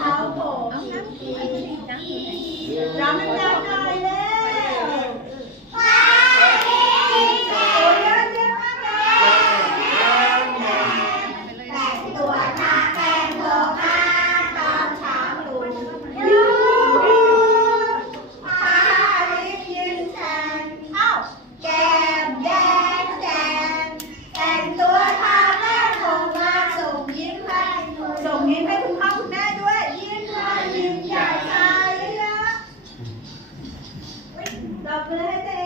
ผมเอาน้ำเอาน้ำน้ำร้านดังๆหน่อย कब रहते